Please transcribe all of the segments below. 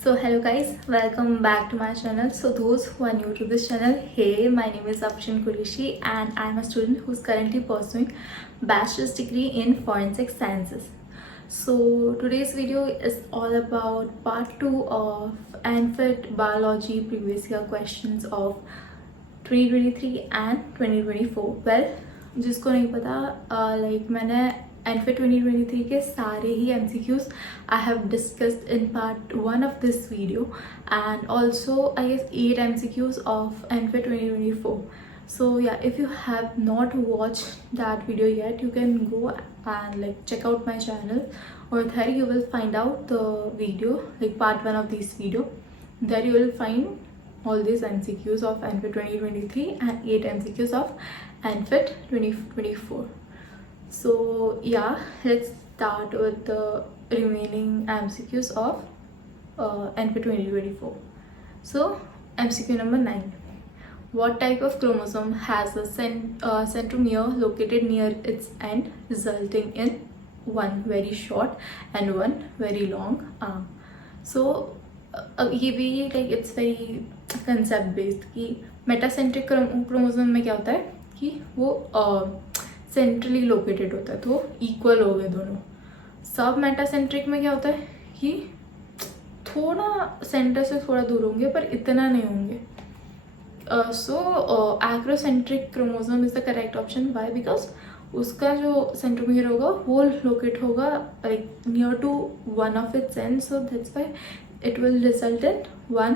So hello guys, welcome back to my channel. So those who are new to this channel, hey, my name is Afshin Qureshi and I'm a student who's currently pursuing bachelor's degree in forensic sciences. So today's video is all about part 2 of ANFIT biology previous year questions of 2023 and 2024. Well, जिसको नहीं पता मैंने एनफिट 2023 के सारे ही MCQs I have discussed in part 1 of this video and also I guess 8 MCQs of एनफिट 2024. So yeah, if you have not watched that video yet, you can go and check out my channel, or there you will find out the video, part 1 of this video. There you will find all these MCQs of ANFIT 2023 and 8 MCQs of ANFIT 2024. So yeah, let's start with the remaining MCQs of ANFIT 2024. So MCQ number 9. What type of chromosome has a centromere located near its end, resulting in one very short and one very long arm? So ये भी it's very concept based कि metacentric chromosome में क्या होता है कि वो centrally located होता है, तो इक्वल हो गए दोनों. सब मेटासेंट्रिक में क्या होता है कि थोड़ा सेंटर से थोड़ा दूर होंगे पर इतना नहीं होंगे. So acrocentric chromosome is the correct option. Why? Because उसका जो सेंट्रोमियर होगा वो लोकेट होगा near to one of its end, so that's why it will result in one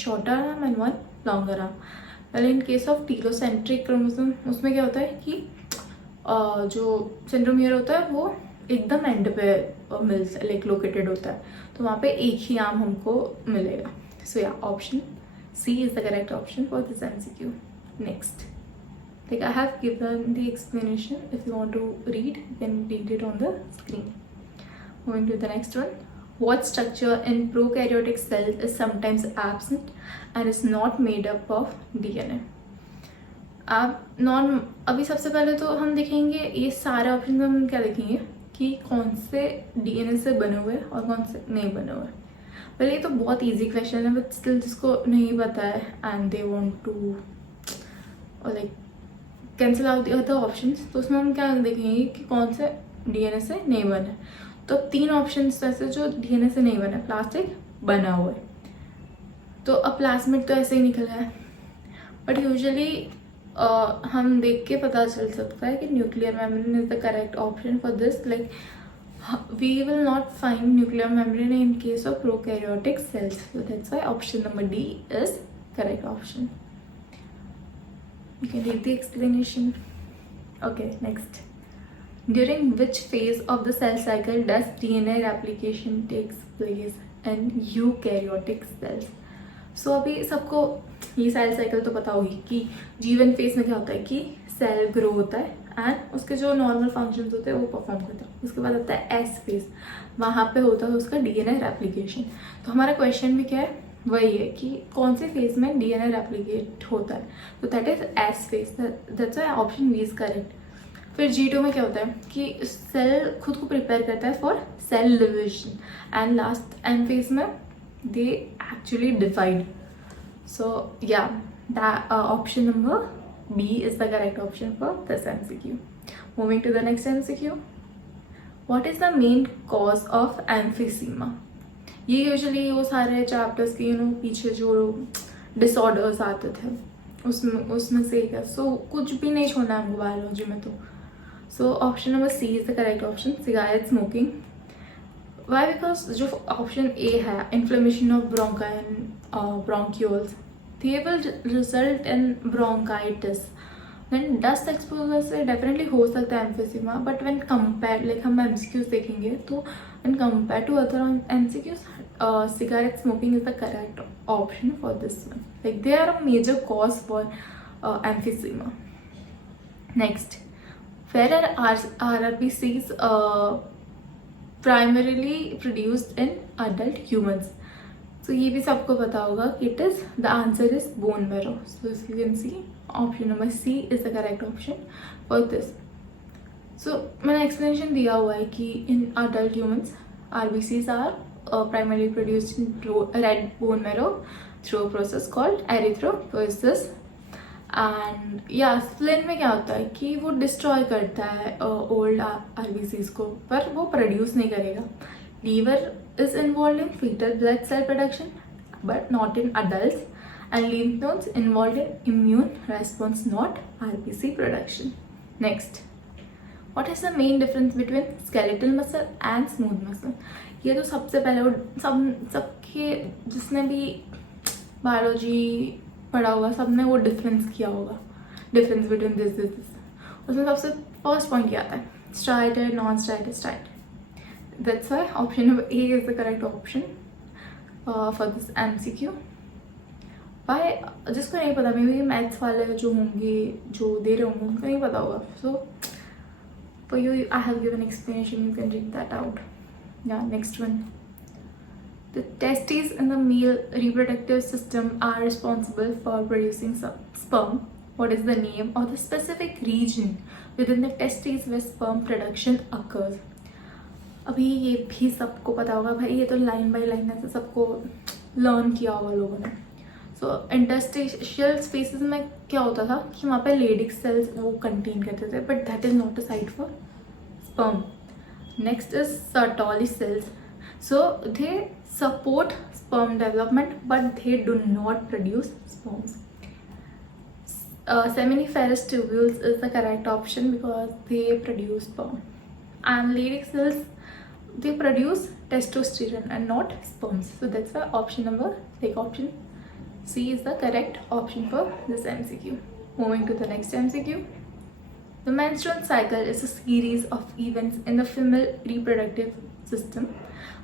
shorter arm and one longer arm. Well, in case of telocentric chromosome उसमें क्या होता है कि जो सेंट्रोमियर होता है वो एकदम एंड पे लोकेटेड होता है, तो वहाँ पे एक ही आर्म हमको मिलेगा. So yeah option C is the correct option for this MCQ. Next, I have given the explanation. If you want to read, you can read it on the screen. Moving to the next one. What structure in prokaryotic cells is sometimes absent and is not made up of DNA? अभी सबसे पहले तो हम देखेंगे ये सारे ऑप्शन में हम क्या देखेंगे कि कौन से DNA से बने हुए और कौन से नहीं बने हुए. पहले ये तो बहुत इजी क्वेश्चन है, बट स्टिल जिसको नहीं पता है and they want to cancel out the other options, तो उसमें हम क्या देखेंगे कि कौन से DNA से नहीं बने. तो 3 ऑप्शन ऐसे जो DNA से नहीं बना, प्लास्टिक बना हुआ है. तो अब प्लाज्मिड तो ऐसे ही निकला है, बट यूजुअली हम देख के पता चल सकता है कि nuclear membrane is the correct option for this. We will not find nuclear membrane in case of prokaryotic cells, so that's why option number D is correct option. You can read the explanation. Okay, next. During which phase of the cell cycle does DNA replication takes place in eukaryotic cells? So अभी सबको ये cell cycle तो पता होगी कि G1 phase में क्या होता है कि सेल ग्रो होता है एंड उसके जो नॉर्मल फंक्शंस होते हैं वो परफॉर्म करता है. उसके बाद आता है S फेज, वहाँ पे होता है उसका DNA रेप्लिकेशन. तो हमारा क्वेश्चन भी क्या है, वही है कि कौन से फेज में DNA रेप्लिकेट होता है, तो that is S phase. That's why option B is correct. फिर G2 में क्या होता है कि सेल खुद को प्रिपेयर करता है for cell division and last and phase में they actually divide. So yeah option number B is the correct option for this MCQ. Moving to the next MCQ. What is the main cause of emphysema? ये usually वो सारे चैप्टर्स के पीछे जो डिसऑर्डर्स आते थे उसमें से एक है. सो कुछ भी नहीं छोड़ना है हमको बायोलॉजी में. तो so option number C is the correct option, cigarette smoking. Why? Because जो ऑप्शन ए है, inflammation of bronchi and bronchioles, they will result in bronchitis. Then dust exposure से डेफिनेटली हो सकता है एम्फीसीमा, बट व्हेन कंपेयर हम MCQs देखेंगे तो when compare to other MCQs, cigarette smoking is the correct option for this one. They are a major cause for emphysema. Next, where are RBCs primarily produced in adult humans? So ये भी सबको पता होगा. It is, the answer is bone marrow. So as you can see, option number C is the correct option for this. So मैंने explanation दिया हुआ है कि in adult humans RBCs are primarily produced in red bone marrow through a process called erythropoiesis. And या स्प्लिन में क्या होता है कि वो डिस्ट्रॉय करता है ओल्ड आरबीसीज को, पर वो प्रोड्यूस नहीं करेगा. Liver is involve in foetal blood cell production but not in adults, and lymph nodes involved in immune response, not RBC production. Next, what is the main difference between skeletal muscle and smooth muscle? ये तो सबसे पहले वो सबके जिसने भी बायोलॉजी पढ़ा होगा सबने वो डिफरेंस किया होगा, डिफरेंस बिटवीन दिस. उसमें सबसे फर्स्ट पॉइंट क्या आता है? Striated, non striated, striated. That's why option number A is the correct option for this MCQ. भाई जिसको नहीं पता, मे बी मैथ्स वाले जो होंगे जो दे रहे होंगे उनको नहीं पता होगा. So for you I have given explanation, you can read that out. या next one, the testes in the male reproductive system are responsible for producing sperm. What is the name of the specific region within the testes where sperm production occurs? अभी ये भी सबको पता होगा भाई, ये तो लाइन बाय लाइन ऐसे सबको लर्न किया होगा लोगों ने. सो इंटरस्टिशियल स्पेसेस में क्या होता था कि वहाँ पे लेडिक सेल्स वो कंटेन करते थे, but that is not a site for sperm. Next is Sertoli cells. So they support sperm development but they do not produce sperms. Seminiferous tubules is the correct option because they produce sperm. And Leydig cells, they produce testosterone and not sperms. So that's why option number, like option C is the correct option for this MCQ. Moving to the next MCQ. The menstrual cycle is a series of events in the female reproductive system.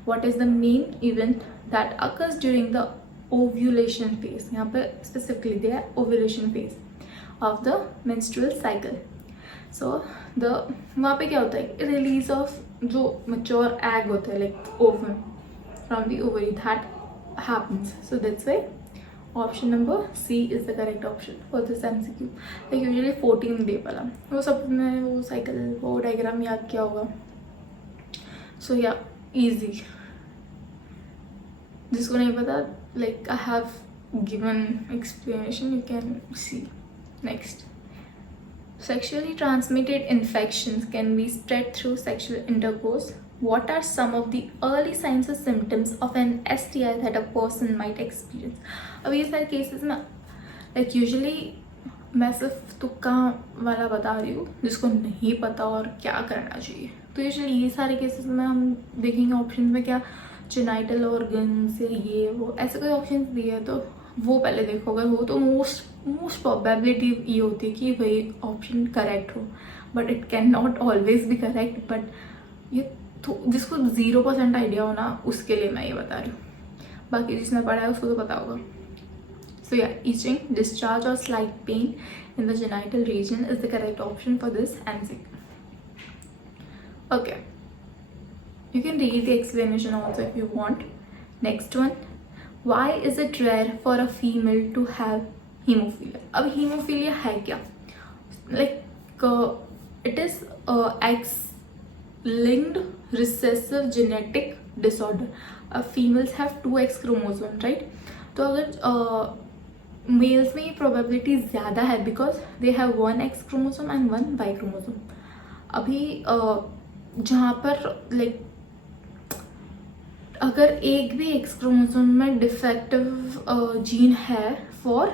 What is the main event that occurs during the ovulation phase? यहाँ पे specifically they are ovulation phase of the menstrual cycle. So the वहाँ पे क्या होता है? Release of जो mature egg होता है like ovum from the ovary, that happens. So that's why option number C is the correct option for this MCQ. Like usually 14 day वाला वो सब में वो cycle वो diagram याद किया होगा. So yeah, easy. जिसको नहीं पता, like I have given explanation, you can see. Next, sexually transmitted infections can be spread through sexual intercourse. What are some of the early signs or symptoms of an STI that a person might experience? अब ये सारे केसेस में like usually मैं सिर्फ तुक्का वाला बता रही हूँ जिसको नहीं पता और क्या करना चाहिए. तो यूजुअली ये सारे केसेस में हम देखेंगे ऑप्शन में क्या जेनाइटल ऑर्गन्स या ये वो ऐसे कोई ऑप्शन दिए है तो वो पहले देखोगे. वो तो मोस्ट प्रोबेबिलिटी ये होती है कि भाई ऑप्शन करेक्ट हो, but it can not always be correct. But ये तो जिसको 0% आइडिया हो ना उसके लिए मैं ये बता रही हूँ, बाकी जिसने पढ़ा है उसको तो पता होगा. So yeah, itching, discharge or slight pain in the genital region is the correct option for this MCQ. Okay, you can read the explanation also if you want. Next one, why is it rare for a female to have hemophilia? अब hemophilia है क्या? Like it is X-linked recessive genetic disorder. Females have 2 X chromosomes, right? तो अगर मेल्स में ये प्रोबेबिलिटी ज़्यादा है because they have 1 X chromosome and 1 Y chromosome. अभी जहाँ पर लाइक अगर एक भी X क्रोमोसोम में डिफेक्टिव जीन है फॉर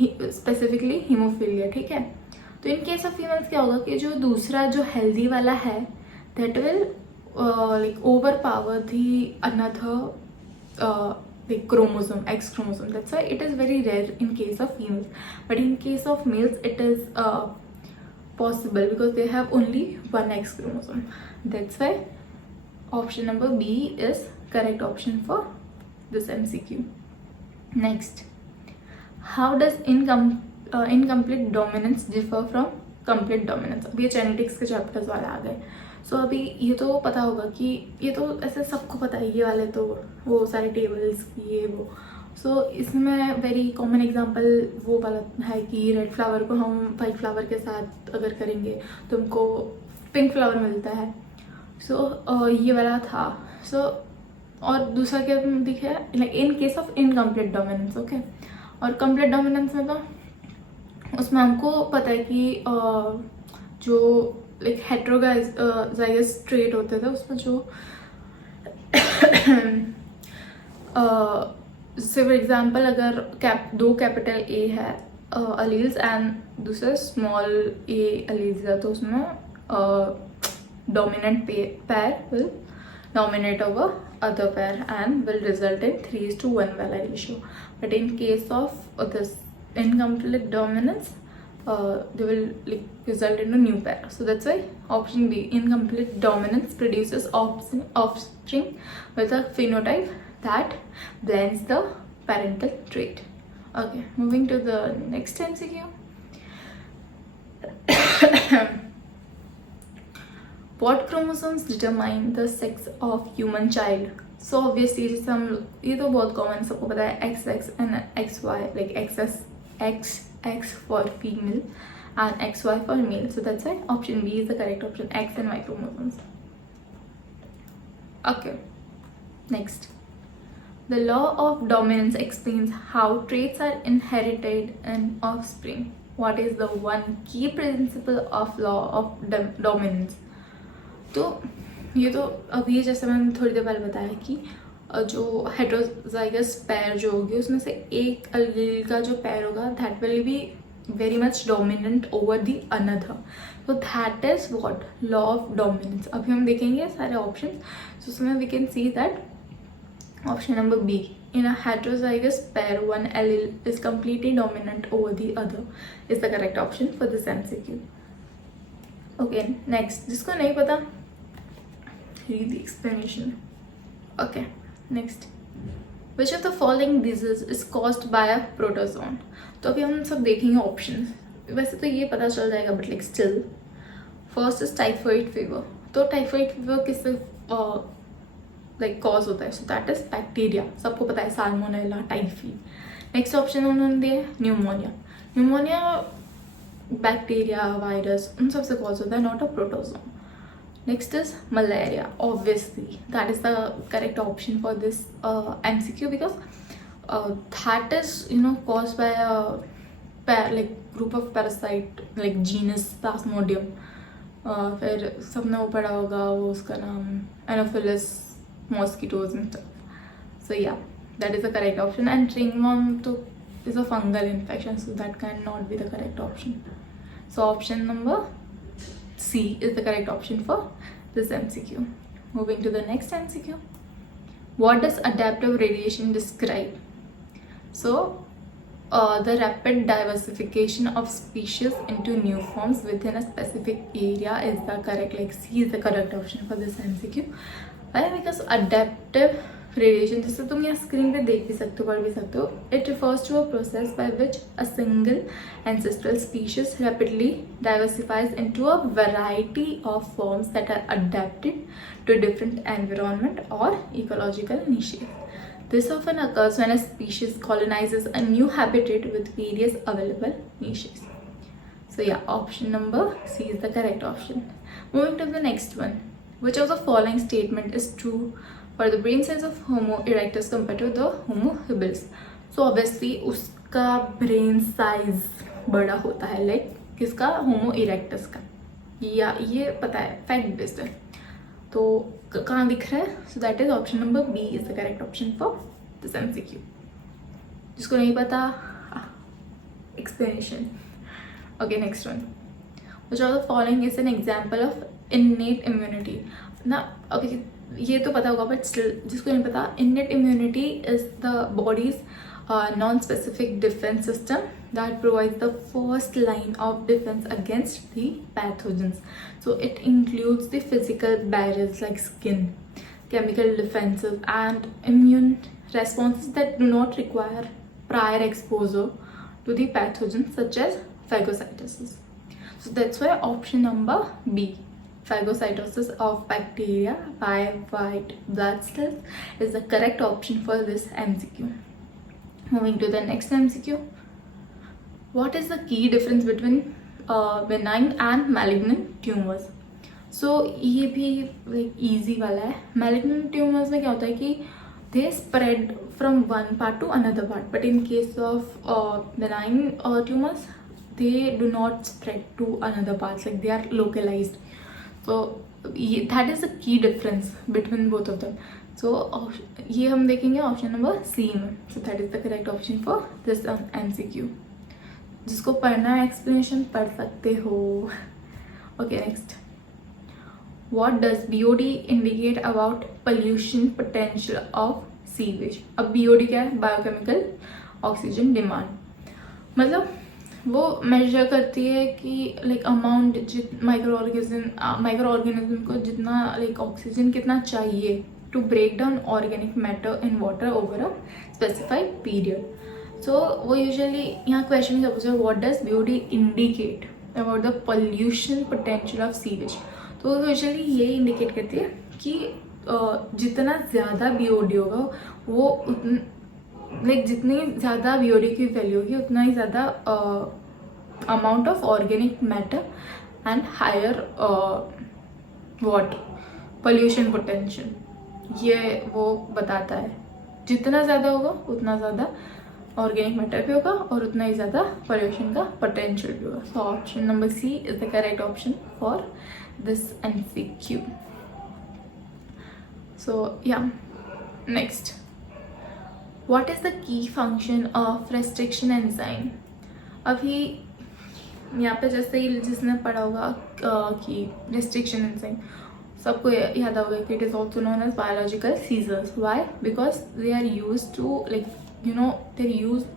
स्पेसिफिकली हीमोफीलिया, ठीक है, तो इन केस ऑफ फीमेल्स क्या होगा कि जो दूसरा जो हेल्दी वाला है that will like over power the another the chromosome, X chromosome. That's why it is very rare in case of females, but in case of males it is possible because they have only 1 X chromosome. That's why option number B is correct option for this MCQ. Next, how does incomplete dominance differ from complete dominance? अब ये जेनेटिक्स के चैप्टर्स वाले आ गए. सो अभी ये तो पता होगा कि ये तो ऐसे सबको पता है, ये वाले तो वो सारे टेबल्स ये वो. सो इसमें वेरी कॉमन एग्जांपल वो वाला है कि रेड फ्लावर को हम वाइट फ्लावर के साथ अगर करेंगे तो हमको पिंक फ्लावर मिलता है. सो ये वाला था. सो और दूसरा क्या दिखा है, like in case of incomplete dominance, okay. और कंप्लीट डोमिनेंस में तो उसमें हमको पता है कि जो लाइक हेट्रोजाइगस ट्रेट होते थे उसमें जो फॉर एग्जाम्पल अगर दो कैपिटल ए है अलील्स एंड दूसरा स्मॉल ए अलील्स है, तो उसमें dominant pair will dominate over other pair and will result in 3:1 वाला ratio. But in case of this incomplete dominance, they will result in a new pair. So that's why option B, incomplete dominance produces offspring with a phenotype that blends the parental trait. Okay, moving to the next MCQ. What chromosomes determine the sex of human child? So obviously जैसे हम ये तो बहुत कॉमन सबको पता है, XX and XY, like XX for female and XY for male. So that's why option B is the correct option, X and Y chromosomes. Okay, next. The law of dominance explains how traits are inherited in offspring. What is the one key principle of law of dominance? तो ये तो अभी जैसे मैंने थोड़ी देर पहले बताया कि जो हेट्रोजाइगस पैर जो होगी उसमें से एक अलील का जो पैर होगा that will be very much dominant over the another. तो that is what law of dominance. अभी हम देखेंगे सारे ऑप्शन. तो उसमें we can see that option number B, in a heterozygous pair one allele is completely dominant over the other is the correct option for this MCQ. Okay, next. जिसको नहीं पता read the explanation. Okay, next. Which of the following disease is caused by a protozoan? तो अभी हम सब देखेंगे ऑप्शन. वैसे तो ये पता चल जाएगा but like still. First is typhoid fever. तो टाइफाइड फीवर किससे लाइक कॉज होता है? So that is bacteria. सबको पता है, साल्मोनेला, टाइफी. नेक्स्ट ऑप्शन उन्होंने दिया न्यूमोनिया. न्यूमोनिया बैक्टीरिया, वायरस, उन सबसे कॉज होता है, not a protozoan. Next is malaria. Obviously that is the correct option for this MCQ because that is cause by like group of parasite like genus Plasmodium. फिर सबने वो पढ़ा होगा, वो उसका नाम एनोफिलिस मॉस्किटोज एंड स्टफ. सो या that is the correct option. And ringworm तो is a fungal infection, so that cannot be the correct option. So option number C is the correct option for this MCQ. Moving to the next MCQ. What does adaptive radiation describe? So the rapid diversification of species into new forms within a specific area is the correct, like C is the correct option for this MCQ. Why? Because adaptive radiation, जिससे तुम यहाँ स्क्रीन पे देख भी सकते हो, पढ़ भी सकते हो, it refers to a process by which a single ancestral species rapidly diversifies into a variety of forms that are adapted to different environment और ecological niches. This often occurs when a species colonizes a new habitat with various available niches. So yeah, option number C is the correct option. Moving to the next one. Which of the following statement is true for the brain size of Homo erectus compared to the Homo habilis? So obviously उसका brain size बड़ा होता है, लाइक किसका? Homo erectus का. या ये पता है, fact based है. तो कहाँ दिख रहा है? So that is option number B is the correct option for this MCQ. जिसको नहीं पता, explanation. Okay, next one. Which of the following is an example of innate immunity? ना अभी ये तो पता होगा बट स्टिल जिसको नहीं पता, innate immunity is the body's non-specific defense system that provides the first line of defense against the pathogens. So it includes the physical barriers like skin, chemical defenses, and immune responses that do not require prior exposure to the pathogens such as phagocytosis. So that's why option number B, phagocytosis of bacteria by white blood cells, is the correct option for this MCQ. Moving to the next MCQ. What is the key difference between benign and malignant tumors? सो ये भी like easy वाला है. Malignant tumours में क्या होता है कि they spread from one part two another part, but in case of benign tumours they do not spread to another parts, like they are localized. So that is the key difference between both of them. So ये हम देखेंगे option number सी में. So that is the correct option for this MCQ. जिसको पढ़ना है एक्सप्लेनेशन पढ़ सकते हो. Okay, next. What does BOD indicate about pollution potential of sewage? अब BOD क्या है? Biochemical oxygen demand. मतलब वो मेजर करती है कि लाइक अमाउंट माइक्रो ऑर्गेनिज्म को जितना लाइक ऑक्सीजन कितना चाहिए to break down organic matter in water over a specified period. So वो यूजुअली यहाँ क्वेश्चन क्या पूछा, what does BOD indicate about the pollution potential of sewage. तो वो यूजुअली ये इंडिकेट करती है कि जितना ज़्यादा BOD होगा वो लाइक जितनी ज़्यादा BOD की वैल्यू होगी उतना ही ज़्यादा amount of organic matter and higher water pollution potential, ये वो बताता है. जितना ज़्यादा होगा उतना ज़्यादा ऑर्गेनिक मैटर भी होगा और उतना ही ज़्यादा पोल्यूशन का पोटेंशियल भी होगा. So option number C is the correct option for this MCQ. So yeah next, What is the key function of restriction enzyme? अभी यहाँ पे जैसे ही जिसने पढ़ा होगा कि restriction enzyme सबको याद होगा कि it is also known as biological seizures. Why? Because they are used to they're used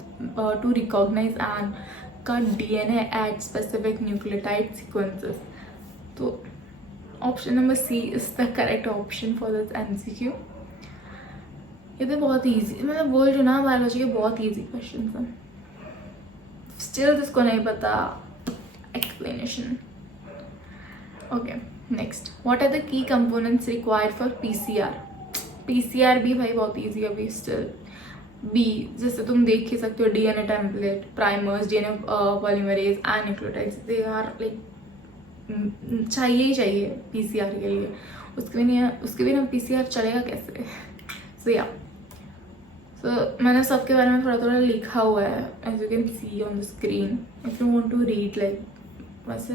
to recognize and cut DNA at specific nucleotide sequences. तो option number C is the correct option for this MCQ. ये तो बहुत ईजी, मतलब बोल रही हूँ ना बायोलॉजी के बहुत ईजी क्वेश्चन हैं. स्टिल जिसको नहीं पता explanation. Okay next, what are the key components required for PCR भी भाई बहुत ईजी है अभी स्टिल. बी जैसे तुम देख ही सकते हो, DNA template, primers, DNA polymerase and nucleotides, they are like चाहिए ही चाहिए PCR के लिए. उसके बिना PCR चलेगा कैसे. सो या मैंने सबके बारे में थोड़ा थोड़ा लिखा हुआ है, as you can see on the screen. If you want to read like, वैसे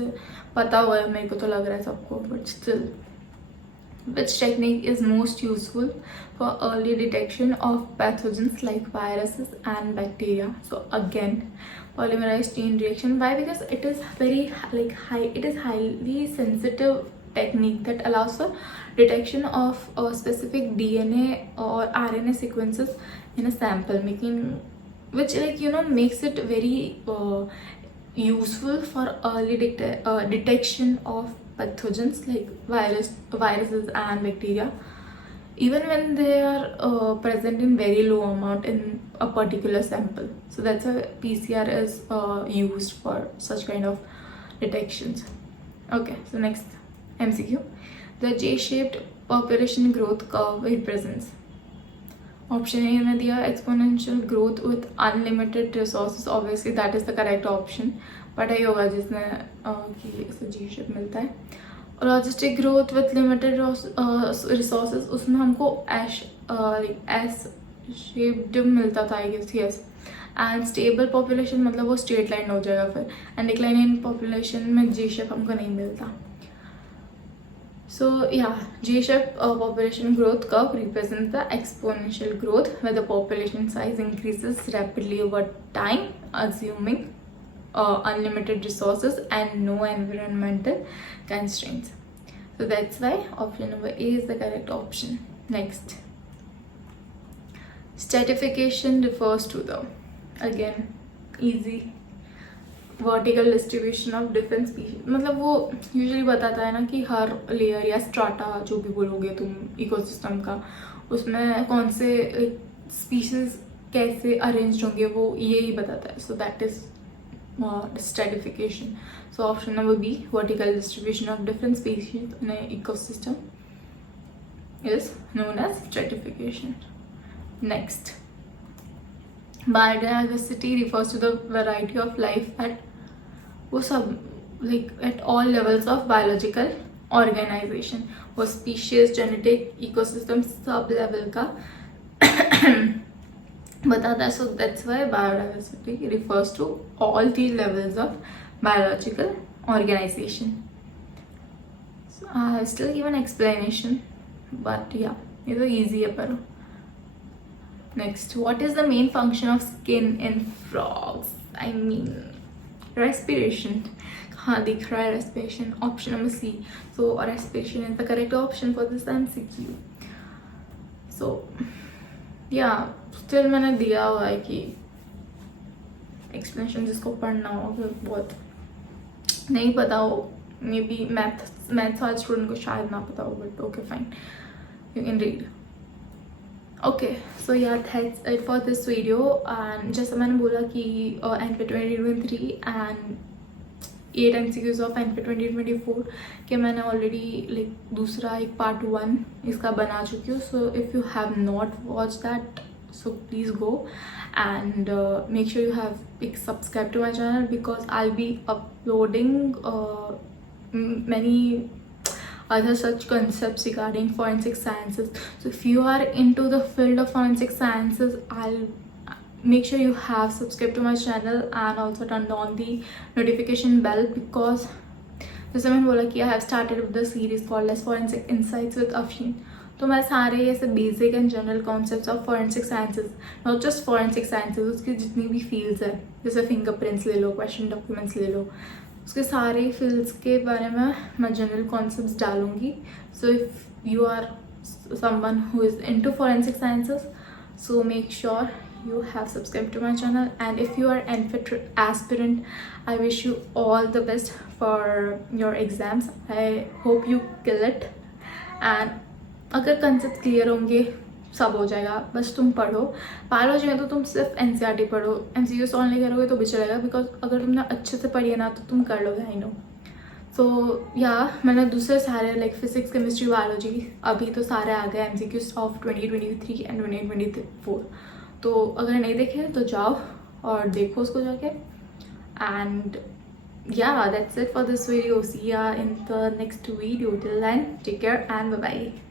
पता हुआ है मेरे को तो लग रहा है सबको, but still. Which technique is most useful for early detection of pathogens like viruses and bacteria. So again polymerized chain reaction. Why? Because it is it is highly sensitive technique that allows for detection of specific DNA or RNA sequences in a sample, which makes it very useful for early detection of pathogens like viruses and bacteria, even when they are present in very low amount in a particular sample. So that's why PCR is used for such kind of detections. Okay, so next MCQ. The J-shaped population growth curve represents. Option A में दिया exponential growth with unlimited resources. Obviously that is the correct option. पढ़ा ही होगा जिसने कि इसे J-shape मिलता है. Logistic growth with limited resources, उसमें हमको S shaped मिलता था I guess. Yes. And stable population मतलब वो straight line हो जाएगा फिर. And declining population में J-shape हमको नहीं मिलता. So yeah, J-shaped population growth curve represents the exponential growth where the population size increases rapidly over time, assuming unlimited resources and no environmental constraints. So that's why option number A is the correct option. Next, stratification refers to the, again easy, vertical distribution of different species. मतलब वो यूजुअली बताता है ना कि हर लेयर या स्ट्राटा जो भी बोलोगे तुम इकोसिस्टम का, उसमें कौन से स्पीशीज कैसे अरेंज होंगे, वो ये ही बताता है. So that is stratification. So option number B, vertical distribution of different species in an ecosystem is known as stratification. Next, biodiversity refers to the variety of life at वो सब at all levels of biological organisation, वो species, genetic, ecosystem सब level का बताता है. So that's why biodiversity refers to all the levels of biological organisation. I have still given explanation, but yeah, ये तो easy है पर. Next, what is the main function of skin in frogs? I mean, respiration. हाँ दिख रहा है respiration. Option number C. So respiration is the correct option for this MCQ. So yeah, still मैंने दिया हुआ है कि explanation जिसको पढ़ना हो फिर बहुत नहीं पता हो, मे बी मैथ्स वाले स्टूडेंट को शायद ना पता हो, but okay fine, you can read. Okay so यार that's it for this video. And जैसा मैंने बोला कि NP 2023 and 8 MCQs of NP 2024 के मैंने ऑलरेडी लाइक दूसरा एक पार्ट 1 इसका बना चुकी हूँ. सो if you have not watch that, so please go and make sure you have subscribe to my channel because I'll be uploading many other such concepts regarding forensic sciences. So if you are into the field of forensic sciences, I'll make sure you have subscribed to my channel and also turned on the notification bell because जैसे मैंने बोला कि I have started with the series called as Forensic Insights with Afshin. तो मैं सारे ऐसे basic and general concepts of forensic sciences, not just forensic sciences, उसकी जितनी भी फील्ड्स है, जैसे फिंगरप्रिंट्स ले लो, क्वेश्चन डॉक्यूमेंट्स ले लो, उसके सारे फील्ड्स के बारे में मैं जनरल कॉन्सेप्ट्स डालूंगी. So if you are someone who is into forensic sciences, so make sure you have subscribed to my channel. And if you are NFIT aspirant, I wish you all the best for your exams. I hope you kill it. And अगर concept clear होंगे सब हो जाएगा, बस तुम पढ़ो. बायोलॉजी में तो तुम सिर्फ NCERT पढ़ो, MCQ सॉल्व नहीं करोगे तो भी चलेगा, बिकॉज अगर तुमने अच्छे से पढ़ी है ना तो तुम कर लोगे, आई नो. सो या मैंने दूसरे सारे लाइक फिजिक्स, केमिस्ट्री, बायोलॉजी अभी तो सारे आ गए MCQs ऑफ 2023 एंड 2024. तो अगर नहीं देखे तो जाओ और देखो उसको जाके. And yeah, that's it for this video. See ya in the next video. Till then, take care and bye bye.